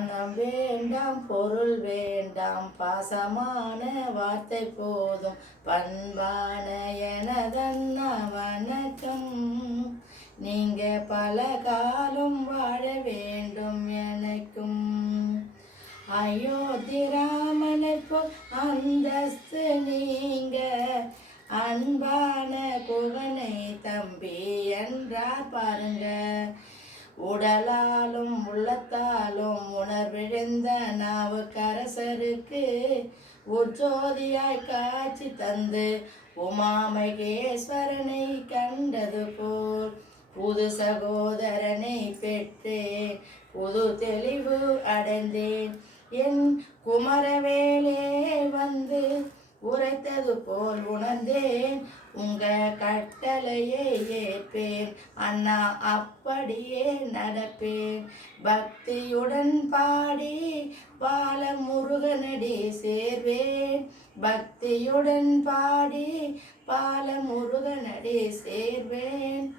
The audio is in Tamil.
பணம் வேண்டாம் பொருள் வேண்டாம். பாசமான வார்த்தை போதும். பண்பான எனதன்னா வணக்கம் நீங்க பல காலம் வாழ வேண்டும் எனக்கும். அயோத்தி ராமனை போல் அந்தஸ்து நீங்க. அன்பான குகனை தம்பி என்றார் பாருங்க. உடலாலும் உள்ளத்தாலும் உணர்விழுந்த நாவுக்கரசருக்கு உற்சோதியாய் காட்சி தந்து உமாமகேஸ்வரனை கண்டது போல் புது சகோதரனை பெற்றேன். புது தெளிவு அடைந்தேன். என் குமரவேலே வந்த உரைத்தது போல் உணர்ந்தேன். உங்க கட்டளையை ஏற்பேன். அண்ணா அப்படியே நடப்பேன். பக்தியுடன் பாடி பால முருகனடி சேர்வேன். பக்தியுடன் பாடி பால முருகனடி சேர்வேன்.